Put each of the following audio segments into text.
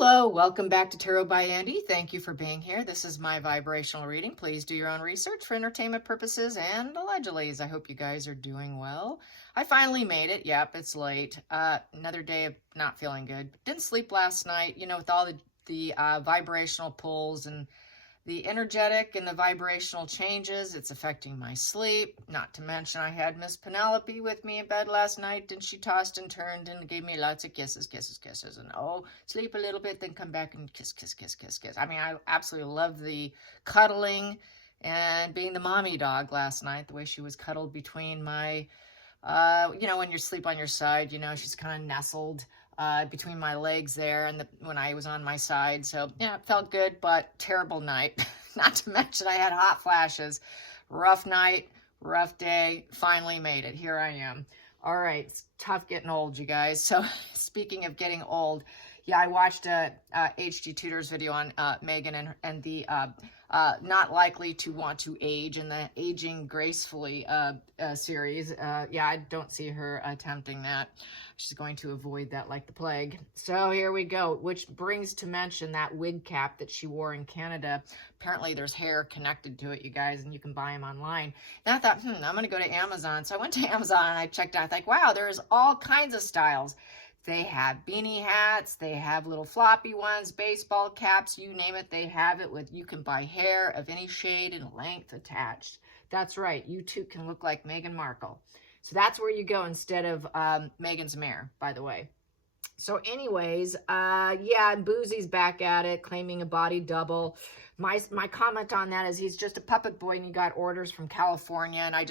Hello, welcome back to Tarot by Andy. Thank you for being here. This is my vibrational reading. Please do your own research for entertainment purposes and allegedly. I hope you guys are doing well. I finally made it. Yep, it's late. Another day of not feeling good. Didn't sleep last night, with all the vibrational pulls and the energetic and the vibrational changes. It's affecting my sleep. Not to mention I had Miss Penelope with me in bed last night, and she tossed and turned and gave me lots of kisses, kisses, kisses. And sleep a little bit, then come back and kiss, kiss, kiss, kiss, kiss. I mean, I absolutely love the cuddling and being the mommy dog last night, the way she was cuddled between my, when you sleep on your side, she's kind of nestled between my legs there and when I was on my side. So yeah, it felt good, but terrible night. Not to mention I had hot flashes. Rough night, rough day. Finally made it. Here I am. All right, it's tough getting old, you guys. So speaking of getting old, yeah, I watched a HG Tutors video on Megan and the not likely to want to age in the Aging Gracefully series. Yeah, I don't see her attempting that. She's going to avoid that like the plague. So here we go, which brings to mention that wig cap that she wore in Canada. Apparently there's hair connected to it, you guys, and you can buy them online. And I thought, I'm going to go to Amazon. So I went to Amazon and I checked out. I thought, wow, there's all kinds of styles. They have beanie hats, they have little floppy ones, baseball caps, you name it, they have it with, you can buy hair of any shade and length attached. That's right, you too can look like Meghan Markle. So that's where you go instead of Meghan's mare, by the way. So anyways, yeah, Boozy's back at it, claiming a body double. My comment on that is he's just a puppet boy and he got orders from California, and I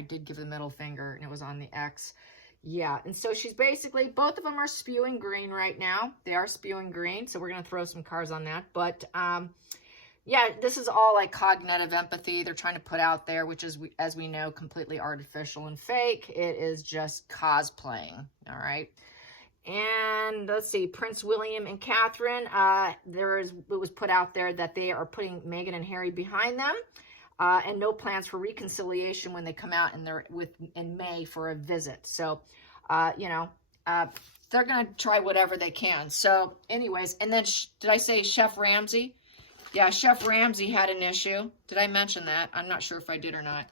did give the middle finger, and it was on the X. Yeah, and so she's basically, both of them are spewing green right now. They are spewing green, so we're going to throw some cards on that. But, yeah, this is all like cognitive empathy they're trying to put out there, which is, as we know, completely artificial and fake. It is just cosplaying, all right? And let's see, Prince William and Catherine, it was put out there that they are putting Meghan and Harry behind them. And no plans for reconciliation when they come out in May for a visit. So, they're going to try whatever they can. So anyways, and then did I say Chef Ramsay? Yeah, Chef Ramsay had an issue. Did I mention that? I'm not sure if I did or not.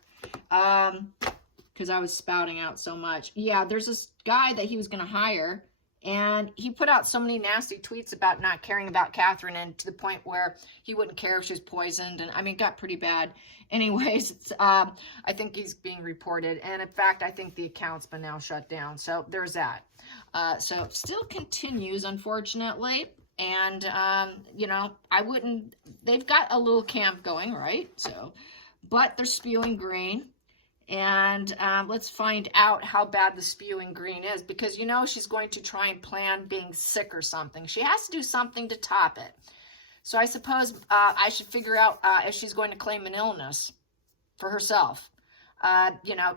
Because I was spouting out so much. Yeah, there's this guy that he was going to hire, and he put out so many nasty tweets about not caring about Catherine, and to the point where he wouldn't care if she was poisoned. And I mean, it got pretty bad. Anyways, I think he's being reported. And in fact, I think the account's been now shut down. So there's that. So it still continues, unfortunately. And, they've got a little camp going, right? So, but they're spewing green. And let's find out how bad the spewing green is, because she's going to try and plan being sick or something. She has to do something to top it. So I suppose I should figure out if she's going to claim an illness for herself.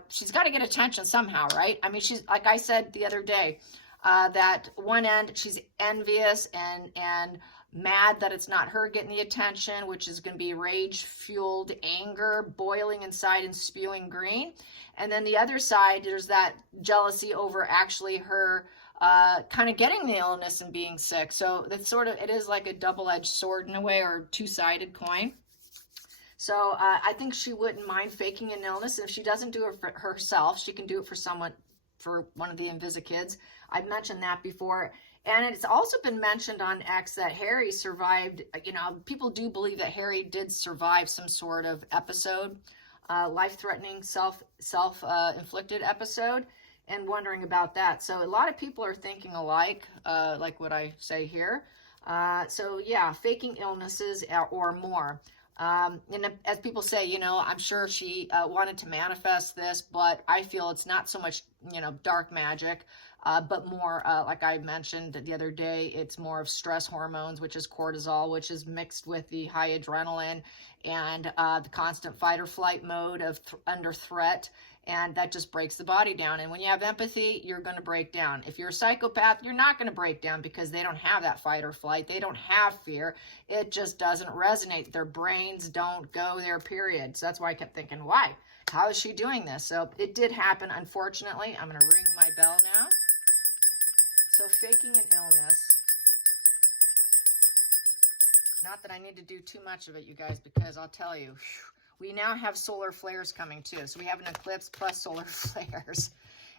She's got to get attention somehow, right? I mean, she's, like I said the other day, that one end she's envious and mad that it's not her getting the attention, which is going to be rage-fueled anger boiling inside and spewing green. And then the other side, there's that jealousy over actually her kind of getting the illness and being sick. So that's it is like a double-edged sword in a way, or two-sided coin. So I think she wouldn't mind faking an illness. If she doesn't do it for herself, she can do it for one of the Invisi kids. I've mentioned that before. And it's also been mentioned on X that Harry survived. People do believe that Harry did survive some sort of episode, life-threatening, self-inflicted episode, and wondering about that. So a lot of people are thinking alike, like what I say here. So yeah, faking illnesses or more. And as people say, I'm sure she wanted to manifest this, but I feel it's not so much, dark magic. But more, like I mentioned the other day, it's more of stress hormones, which is cortisol, which is mixed with the high adrenaline and the constant fight or flight mode of under threat. And that just breaks the body down. And when you have empathy, you're going to break down. If you're a psychopath, you're not going to break down, because they don't have that fight or flight. They don't have fear. It just doesn't resonate. Their brains don't go there, period. So that's why I kept thinking, why? How is she doing this? So it did happen, unfortunately. I'm going to ring my bell now. So faking an illness. Not that I need to do too much of it, you guys, because I'll tell you, we now have solar flares coming too. So we have an eclipse plus solar flares.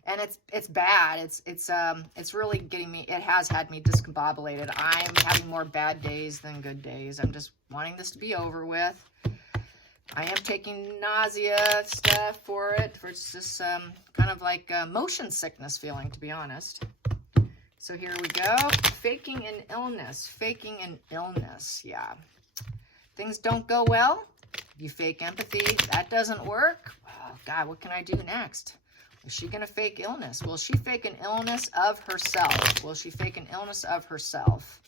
And it's bad. It's really getting me, it has had me discombobulated. I'm having more bad days than good days. I'm just wanting this to be over with. I am taking nausea stuff for it. It's just kind of like motion sickness feeling, to be honest. So here we go. Faking an illness. Faking an illness. Yeah. Things don't go well. You fake empathy. That doesn't work. Oh, God, what can I do next? Is she going to fake illness? Will she fake an illness of herself? Will she fake an illness of herself?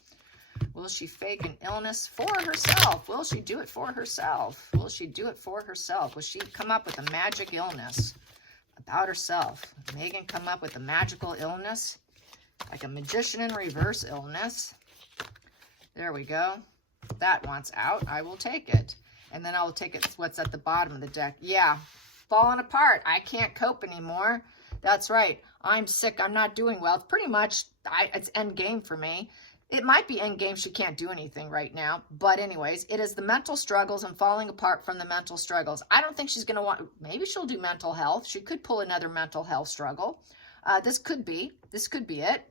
Will she fake an illness for herself? Will she do it for herself? Will she do it for herself? Will she come up with a magic illness about herself? Megan come up with a magical illness? Like a magician in reverse illness. There we go. That wants out. I will take it. And then I will take it what's at the bottom of the deck. Yeah. Falling apart. I can't cope anymore. That's right. I'm sick. I'm not doing well. It's pretty much, it's end game for me. It might be end game. She can't do anything right now. But anyways, it is the mental struggles and falling apart from the mental struggles. I don't think she's going to want, maybe she'll do mental health. She could pull another mental health struggle. This could be it.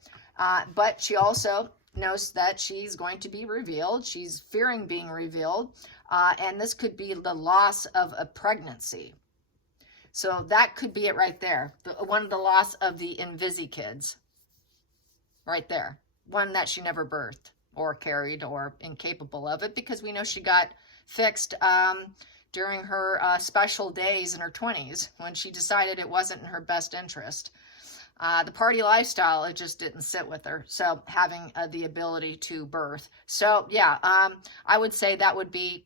But she also knows that she's going to be revealed. She's fearing being revealed. And this could be the loss of a pregnancy. So that could be it right there. One of the loss of the Invisi kids. Right there. One that she never birthed or carried or incapable of it, because we know she got fixed during her special days in her 20s when she decided it wasn't in her best interest. The party lifestyle, it just didn't sit with her. So having the ability to birth. So yeah, I would say that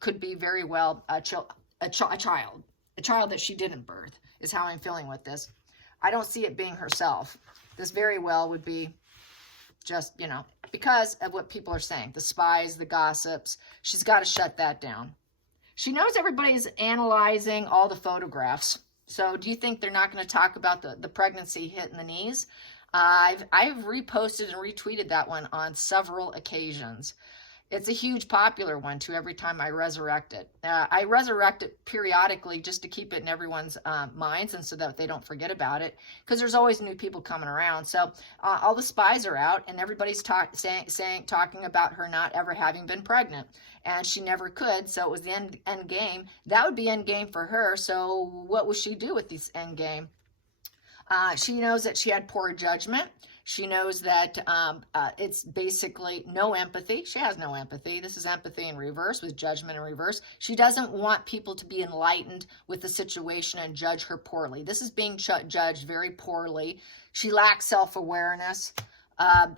could be very well a child that she didn't birth is how I'm feeling with this. I don't see it being herself. This very well would be just, because of what people are saying, the spies, the gossips. She's got to shut that down. She knows everybody's analyzing all the photographs. So do you think they're not going to talk about the pregnancy hit in the knees? I've reposted and retweeted that one on several occasions. It's a huge popular one too every time I resurrect it. I resurrect it periodically just to keep it in everyone's minds and so that they don't forget about it, because there's always new people coming around. So all the spies are out and everybody's talking about her not ever having been pregnant. And she never could, so it was the end game. That would be end game for her. So what will she do with this end game? She knows that she had poor judgment. She knows that it's basically no empathy. She has no empathy. This is empathy in reverse with judgment in reverse. She doesn't want people to be enlightened with the situation and judge her poorly. This is being judged very poorly. She lacks self-awareness.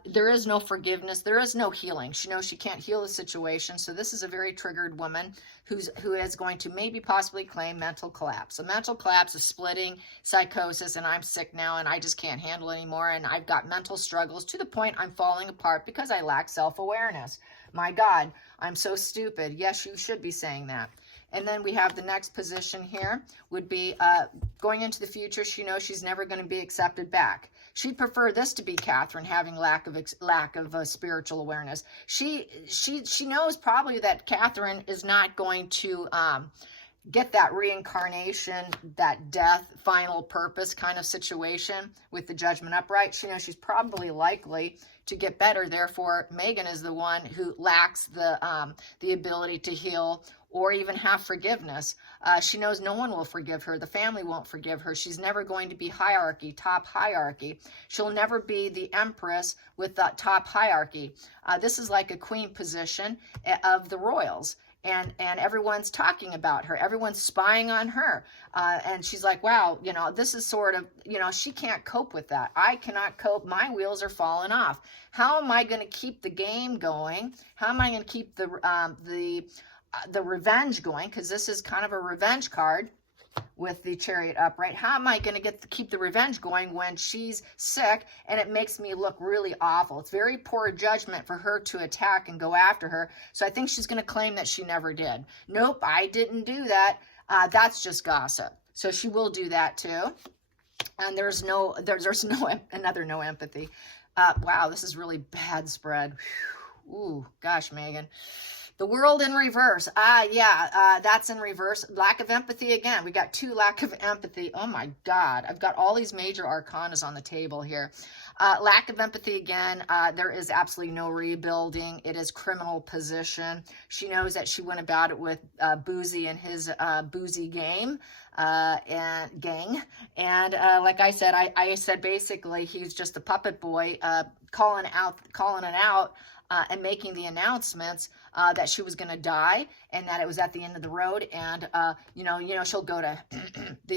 There is no forgiveness. There is no healing. She knows she can't heal the situation. So this is a very triggered woman who is going to maybe possibly claim mental collapse. A mental collapse of splitting, psychosis, and I'm sick now and I just can't handle anymore. And I've got mental struggles to the point I'm falling apart because I lack self-awareness. My God, I'm so stupid. Yes, you should be saying that. And then we have the next position here would be going into the future. She knows she's never going to be accepted back. She'd prefer this to be Catherine having lack of spiritual awareness. She knows probably that Catherine is not going to get that reincarnation, that death, final purpose kind of situation with the judgment upright. She knows she's probably likely to get better. Therefore, Megan is the one who lacks the ability to heal or even have forgiveness. She knows no one will forgive her. The family won't forgive her. She's never going to be hierarchy, top hierarchy. She'll never be the empress with the top hierarchy. This is like a queen position of the royals. And everyone's talking about her. Everyone's spying on her. And she's like, wow, this is sort of, she can't cope with that. I cannot cope. My wheels are falling off. How am I going to keep the game going? How am I going to keep the revenge going? Because this is kind of a revenge card with the Chariot upright. How am I going to keep the revenge going when she's sick and it makes me look really awful? It's very poor judgment for her to attack and go after her. So I think she's going to claim that she never did. Nope, I didn't do that. That's just gossip. So she will do that too. And there's no empathy. Wow, this is really bad spread. Whew. Ooh, gosh, Megan. The world in reverse. That's in reverse. Lack of empathy again. We got 2 lack of empathy. Oh my God. I've got all these major arcanas on the table here. Lack of empathy again. There is absolutely no rebuilding. It is criminal position. She knows that she went about it with Boozy and his boozy game and gang. And like I said, I said basically he's just a puppet boy calling it out. And making the announcements that she was going to die and that it was at the end of the road, and she'll go to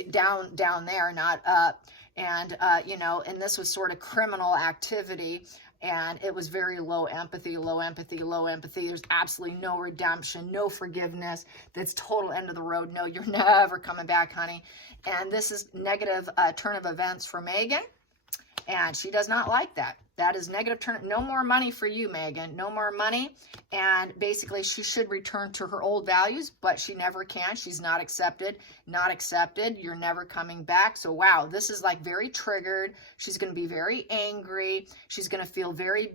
down there, not up, and and this was sort of criminal activity, and it was very low empathy. There's absolutely no redemption, no forgiveness. That's total end of the road. No, you're never coming back, honey. And this is negative turn of events for Megan, and she does not like that. That is negative turn. No more money for you, Megan. No more money. And basically, she should return to her old values, but she never can. She's not accepted. Not accepted. You're never coming back. So, wow, this is like very triggered. She's going to be very angry. She's going to feel very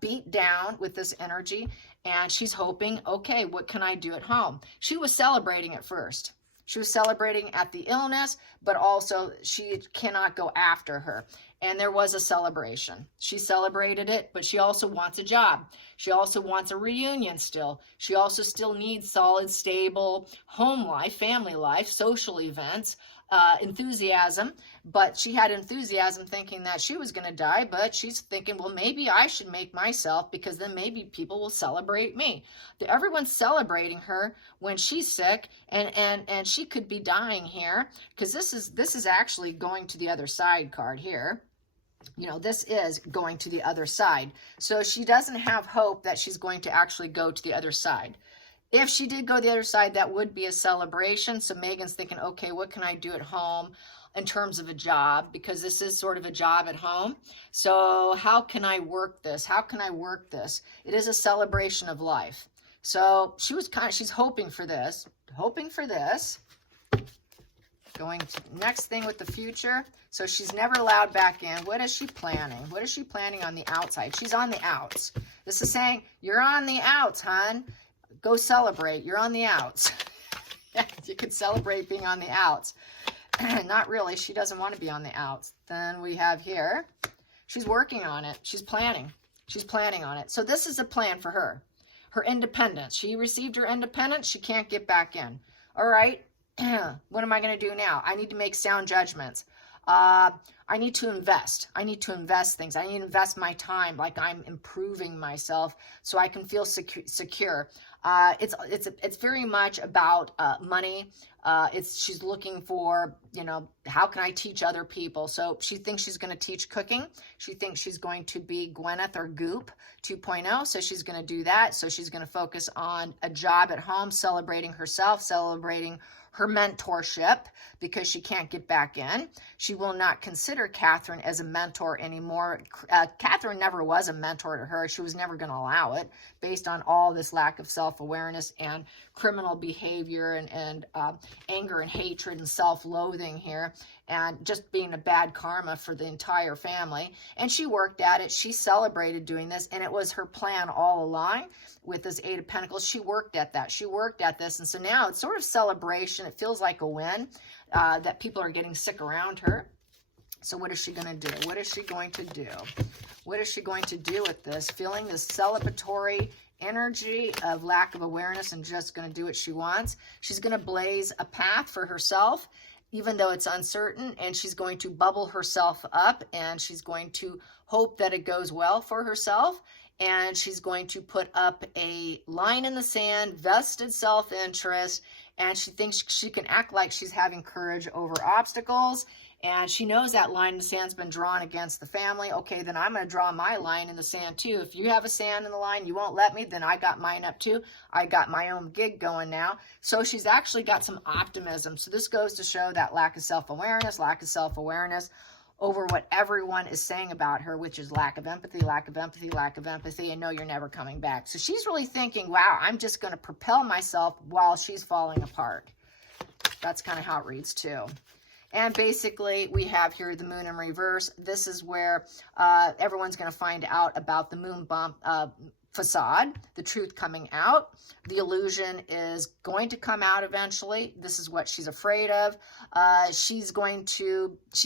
beat down with this energy. And she's hoping, okay, what can I do at home? She was celebrating at first. She was celebrating at the illness, but also she cannot go after her. And there was a celebration. She celebrated it, but she also wants a job. She also wants a reunion still. She also still needs solid, stable home life, family life, social events, enthusiasm. But she had enthusiasm thinking that she was going to die, but she's thinking, well, maybe I should make myself, because then maybe people will celebrate me. Everyone's celebrating her when she's sick, and she could be dying here, because this is actually going to the other side card here. This is going to the other side. So she doesn't have hope that she's going to actually go to the other side. If she did go the other side, that would be a celebration. So Megan's thinking, okay, what can I do at home in terms of a job? Because this is sort of a job at home. So how can I work this? How can I work this? It is a celebration of life. So she's hoping for this. Going to next thing with the future. So she's never allowed back in. What is she planning? What is she planning on the outside? She's on the outs. This is saying, you're on the outs, hon. Go celebrate. You're on the outs. You could celebrate being on the outs. Not really. She doesn't want to be on the outs. Then we have here, she's working on it. She's planning. She's planning on it. So this is a plan for her. Her independence. She received her independence. She can't get back in. All right. What am I going to do now? I need to make sound judgments. I need to invest. I need to invest things. I need to invest my time, like I'm improving myself so I can feel secure. It's very much about money. She's looking for, how can I teach other people? So she thinks she's going to teach cooking. She thinks she's going to be Gwyneth or Goop 2.0. So she's going to do that. So she's going to focus on a job at home, celebrating herself, celebrating her mentorship, because she can't get back in. She will not consider Catherine as a mentor anymore. Catherine never was a mentor to her. She was never going to allow it, based on all this lack of self-awareness and criminal behavior and anger and hatred and self-loathing here, and just being a bad karma for the entire family. And she worked at it. She celebrated doing this, and it was her plan all along with this Eight of Pentacles. She worked at that. She worked at this, and so now it's sort of celebration. It feels like a win, that people are getting sick around her. So what is she going to do? What is she going to do? What is she going to do with this? Feeling this celebratory energy of lack of awareness and just going to do what she wants. She's going to blaze a path for herself, even though it's uncertain, and she's going to bubble herself up, and she's going to hope that it goes well for herself, and she's going to put up a line in the sand, vested self-interest, and she thinks she can act like she's having courage over obstacles, and she knows that line in the sand's been drawn against the family. Okay, then I'm going to draw my line in the sand too. If you have a sand in the line, you won't let me, then I got mine up too. I got my own gig going now. So she's actually got some optimism. So this goes to show that lack of self-awareness over what everyone is saying about her, which is lack of empathy, and no, you're never coming back. So she's really thinking, wow, I'm just going to propel myself while she's falling apart. That's kind of how it reads too. And basically, we have here the moon in reverse. This is where everyone's going to find out about the moon bump facade, the truth coming out. The illusion is going to come out eventually. This is what she's afraid of. She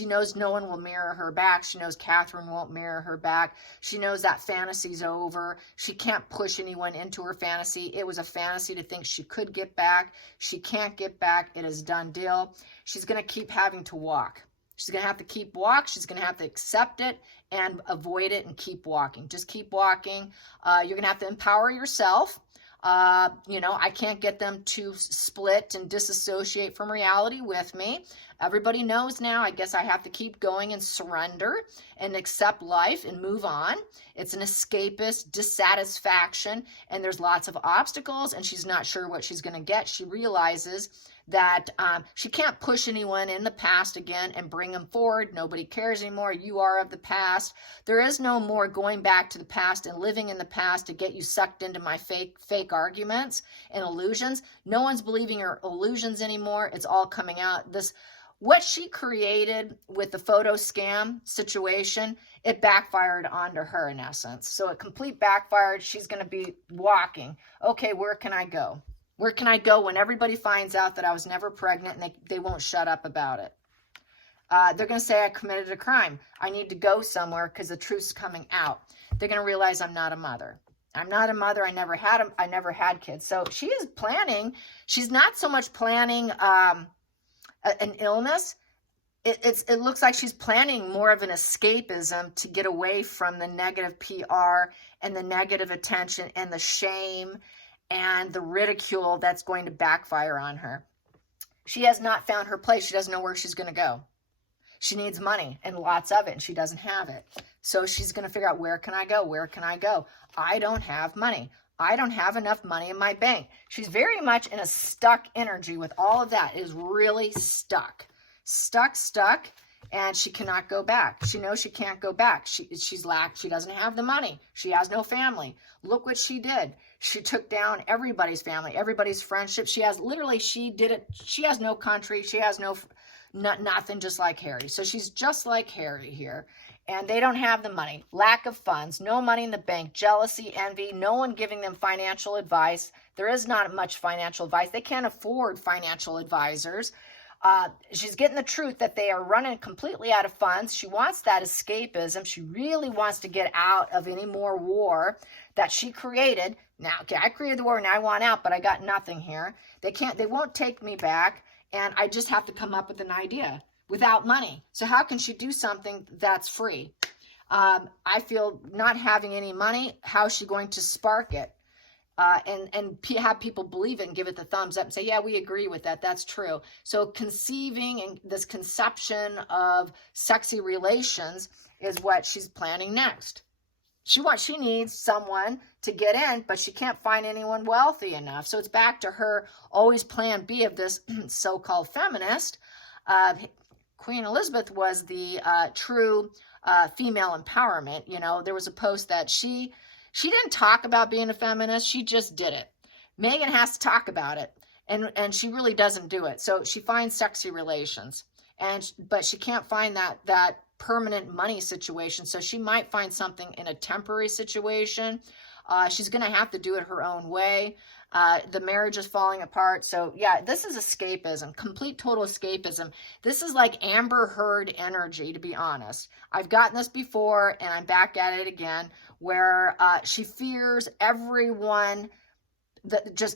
knows no one will mirror her back. She knows Catherine won't mirror her back. She knows that fantasy's over. She can't push anyone into her fantasy. It was a fantasy to think she could get back. She can't get back. It is a done deal. She's going to keep having to walk. She's going to have to keep walk. She's going to have to accept it and avoid it and keep walking. Just keep walking. You're going to have to empower yourself. I can't get them to split and disassociate from reality with me. Everybody knows now, I guess I have to keep going and surrender and accept life and move on. It's an escapist dissatisfaction, and there's lots of obstacles, and she's not sure what she's going to get. She realizes that she can't push anyone in the past again and bring them forward. Nobody cares anymore. You are of the past. There is no more going back to the past and living in the past to get you sucked into my fake arguments and illusions. No one's believing her illusions anymore. It's all coming out. What she created with the photo scam situation, it backfired onto her in essence. So it complete backfired. She's going to be walking. Okay, where can I go? Where can I go when everybody finds out that I was never pregnant and they won't shut up about it? They're going to say I committed a crime. I need to go somewhere because the truth's coming out. They're going to realize I'm not a mother. I'm not a mother. I never had kids. So she is planning. She's not so much planning an illness. It looks like she's planning more of an escapism to get away from the negative PR and the negative attention and the shame and the ridicule that's going to backfire on her. She has not found her place. She doesn't know where she's going to go. She needs money and lots of it, and she doesn't have it. So she's going to figure out, where can I go? Where can I go? I don't have money. I don't have enough money in my bank. She's very much in a stuck energy with all of that. It is really stuck, and she cannot go back. She knows she can't go back. She doesn't have the money. She has no family. Look what she did. She took down everybody's family, everybody's friendship. She did it. She has no country. She has nothing, just like Harry. So she's just like Harry here. And they don't have the money. Lack of funds, no money in the bank, jealousy, envy, no one giving them financial advice. There is not much financial advice. They can't afford financial advisors. She's getting the truth that they are running completely out of funds. She wants that escapism. She really wants to get out of any more war that she created. Now, okay, I created the war and I want out, but I got nothing here. They won't take me back, and I just have to come up with an idea without money. So how can she do something that's free? I feel not having any money, how is she going to spark it? And have people believe it and give it the thumbs up and say, yeah, we agree with that. That's true. So conceiving and this conception of sexy relations is what she's planning next. She needs someone to get in, but she can't find anyone wealthy enough. So it's back to her always plan B of this so-called feminist. Queen Elizabeth was the true female empowerment. You know, there was a post that she didn't talk about being a feminist. She just did it. Meghan has to talk about it, and she really doesn't do it. So she finds sexy relations, but she can't find that permanent money situation. So she might find something in a temporary situation. She's going to have to do it her own way. The marriage is falling apart. So yeah, this is escapism, complete total escapism. This is like Amber Heard energy, to be honest. I've gotten this before and I'm back at it again, where she fears everyone,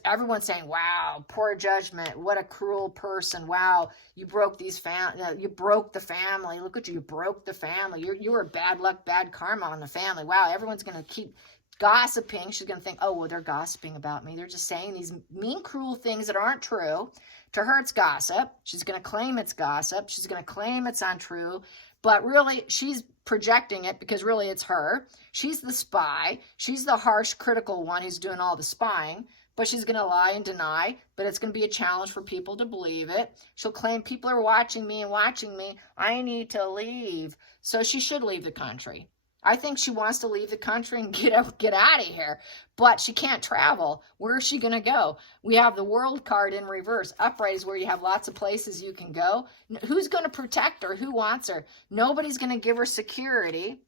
everyone's saying, wow, poor judgment, what a cruel person, wow, you broke you broke the family, look at you broke the family, you were bad luck, bad karma on the family, wow, everyone's going to keep gossiping. She's going to think, oh, well, they're gossiping about me. They're just saying these mean, cruel things that aren't true. To her, it's gossip. She's going to claim it's gossip. She's going to claim it's untrue. But really, she's projecting it because really it's her. She's the spy. She's the harsh, critical one who's doing all the spying. But she's going to lie and deny. But it's going to be a challenge for people to believe it. She'll claim people are watching me and watching me. I need to leave. So she should leave the country. I think she wants to leave the country and get out of here, but she can't travel. Where is she going to go? We have the world card in reverse. Upright is where you have lots of places you can go. Who's going to protect her? Who wants her? Nobody's going to give her security.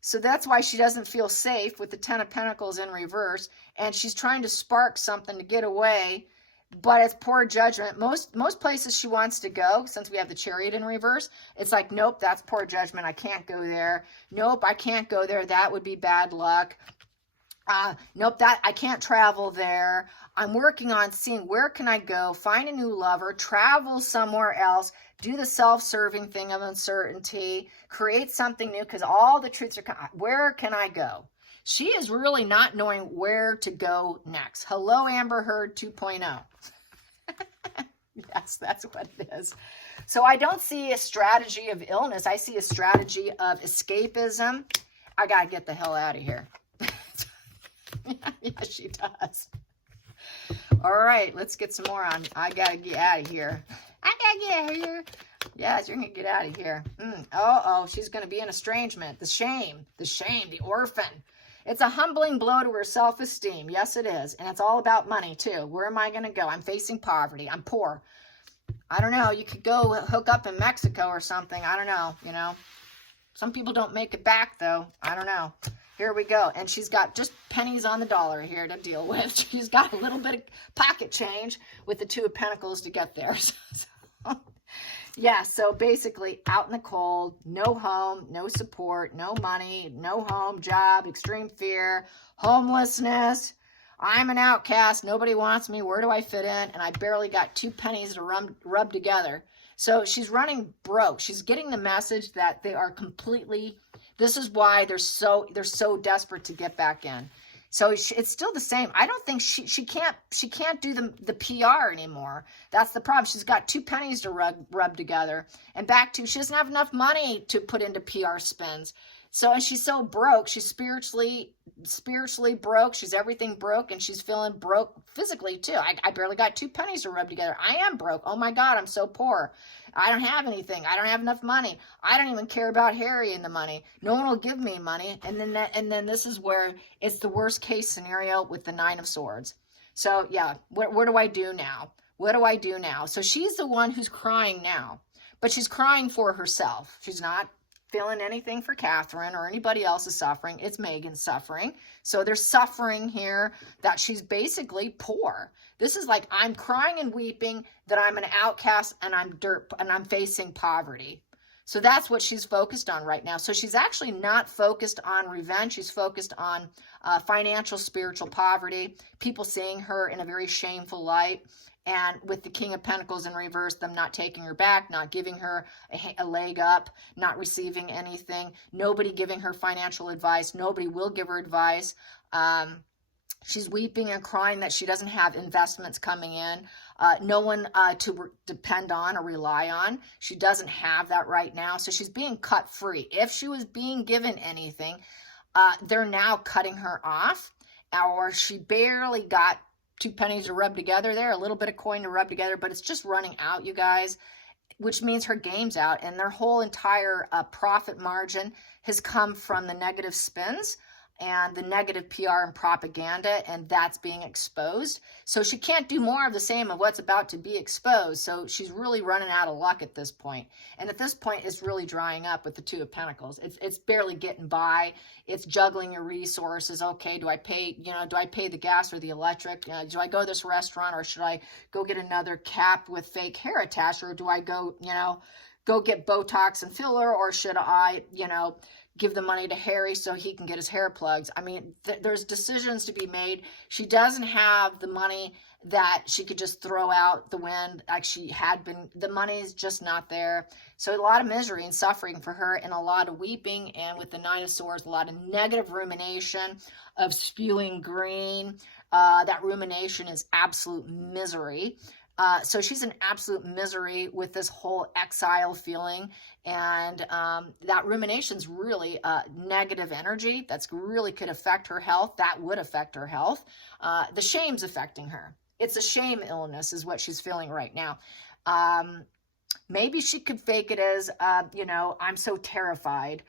So that's why she doesn't feel safe with the Ten of Pentacles in reverse. And she's trying to spark something to get away, but it's poor judgment. Most places she wants to go, since we have the Chariot in reverse, it's like, nope, that's poor judgment. I can't go there. Nope, I can't go there. That would be bad luck. Nope, that I can't travel there. I'm working on seeing where can I go, find a new lover, travel somewhere else, do the self-serving thing of uncertainty, create something new, because all the truths are, where can I go? She is really not knowing where to go next. Hello, Amber Heard 2.0. Yes, that's what it is. So I don't see a strategy of illness. I see a strategy of escapism. I got to get the hell out of here. Yeah, she does. All right, let's get some more on. I got to get out of here. I got to get out of here. Yes, you're going to get out of here. Oh, she's going to be in estrangement. The shame, the orphan. It's a humbling blow to her self-esteem. Yes, it is. And it's all about money, too. Where am I going to go? I'm facing poverty. I'm poor. I don't know. You could go hook up in Mexico or something. I don't know, you know. Some people don't make it back, though. I don't know. Here we go. And she's got just pennies on the dollar here to deal with. She's got a little bit of pocket change with the Two of Pentacles to get there. Yeah, so basically out in the cold, no home, no support, no money, no home, job, extreme fear, homelessness. I'm an outcast. Nobody wants me. Where do I fit in? And I barely got 2 pennies to rub together. So she's running broke. She's getting the message that they are completely, this is why they're so desperate to get back in. So it's still the same. I don't think she can't do the PR anymore. That's the problem. She's got 2 pennies to rub together. And back to, she doesn't have enough money to put into PR spins. So, and she's so broke. She's spiritually broke. She's everything broke, and she's feeling broke physically too. I barely got 2 pennies to rub together. I am broke. Oh my God, I'm so poor. I don't have anything. I don't have enough money. I don't even care about Harry and the money. No one will give me money. And then this is where it's the worst case scenario with the 9 of Swords. So yeah, what do I do now? What do I do now? So she's the one who's crying now, but she's crying for herself. She's not feeling anything for Catherine or anybody else is suffering. It's Megan's suffering. So there's suffering here that she's basically poor. This is like, I'm crying and weeping that I'm an outcast and I'm facing poverty. So that's what she's focused on right now. So she's actually not focused on revenge. She's focused on financial, spiritual poverty, people seeing her in a very shameful light. And with the King of Pentacles in reverse, them not taking her back, not giving her a leg up, not receiving anything, nobody giving her financial advice, nobody will give her advice. She's weeping and crying that she doesn't have investments coming in, no one to depend on or rely on. She doesn't have that right now, so she's being cut free. If she was being given anything, they're now cutting her off, or she barely got 2 pennies to rub together there, a little bit of coin to rub together, but it's just running out, you guys, which means her game's out, and their whole entire profit margin has come from the negative spins and the negative PR and propaganda, and that's being exposed. So she can't do more of the same of what's about to be exposed. So she's really running out of luck at this point. And at this point, it's really drying up with the 2 of Pentacles. It's barely getting by. It's juggling your resources. Okay, do I pay the gas or the electric? Do I go to this restaurant, or should I go get another cap with fake hair attached? Or do I go get Botox and filler? Or should I, give the money to Harry so he can get his hair plugs? I mean, there's decisions to be made. She doesn't have the money that she could just throw out the wind like she had been. The money is just not there. So a lot of misery and suffering for her, and a lot of weeping. And with the 9 of Swords, a lot of negative rumination of spewing green. That rumination is absolute misery. So she's in absolute misery with this whole exile feeling, and that rumination's really negative energy that's really could affect her health. That would affect her health. The shame's affecting her. It's a shame illness is what she's feeling right now. Maybe she could fake it as, I'm so terrified.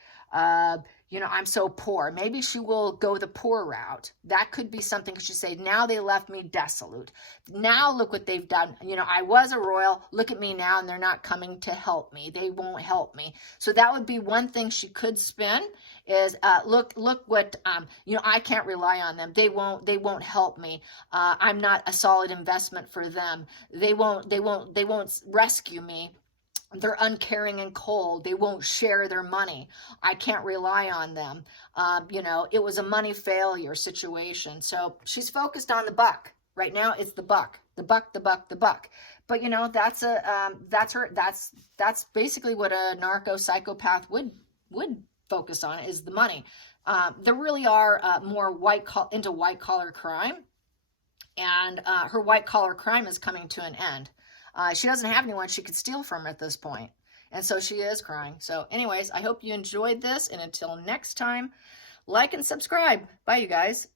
you know, I'm so poor. Maybe she will go the poor route. That could be something. She say, now they left me desolate. Now look what they've done. You know, I was a royal. Look at me now, and they're not coming to help me. They won't help me. So that would be one thing she could spin is, look what, you know, I can't rely on them. They won't help me. I'm not a solid investment for them. They won't rescue me. They're uncaring and cold. They won't share their money. I can't rely on them. You know, it was a money failure situation. So she's focused on the buck. Right now, it's the buck. The buck, the buck, the buck. But, you know, that's basically what a narco psychopath would focus on, is the money. There really are more into white collar crime. And her white collar crime is coming to an end. She doesn't have anyone she could steal from at this point. And so she is crying. So anyways, I hope you enjoyed this. And until next time, like and subscribe. Bye, you guys.